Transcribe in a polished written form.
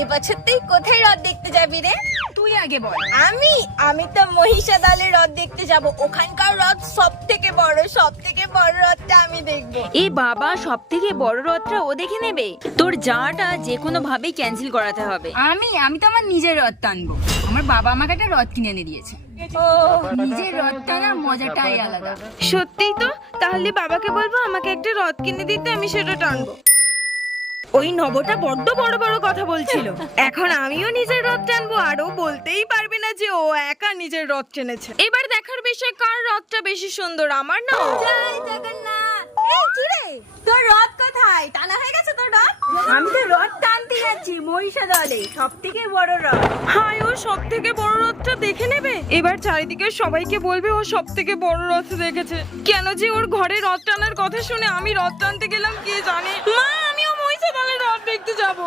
এবছর তুই কোথায় রথ দেখতে যাবি রে? তুই আগে বল। আমি তো মহিষাদলের রথ দেখতে যাব। ওখানকার রথ সবথেকে বড় রথটা আমি দেখবো। এই বাবা, সব থেকে বড় রথটা ও দেখে নেবে? তোর যাওয়াটা যে কোনো ভাবেই ক্যান্সেল করাতে হবে। আমি তো আমার নিজের রথ টানবো। আমার বাবা আমাকে একটা রথ কিনে এনে দিয়েছে। ও নিজের রথ টানা মজাটাই আলাদা। সত্যিই তো, তাহলে বাবাকে বলবো আমাকে একটা রথ কিনে দিতে, আমি সেটা টানবো। ওই নবটা বড্ড বড় বড় কথা বলছিল। এখন আমিও নিজের রথ টানবো, আর ও বলতেই পারবে না যে ও একা নিজের রথ টেনেছে। এবার দেখার বিষয় কার রথটা বেশি সুন্দর, আমার না ওর। জয় জগন্নাথ। এই কি রে, তোর রথ কোথায়? টানা হয়ে গেছে তোর রথ? আমি তো রথ টানতে যাচ্ছি মহিষাদলে, সব থেকে বড় রথ। হাই, ও সব থেকে বড় রথটা দেখে নেবে। এবার চারিদিকে সবাইকে বলবে ও সব থেকে বড় রথ দেখেছে। কেন যে ওর ঘরে রথ টানার কথা শুনে আমি রথ টানতে গেলাম কে জানে। মা, আমিও মহিষাদলের রথ দেখতে যাবো।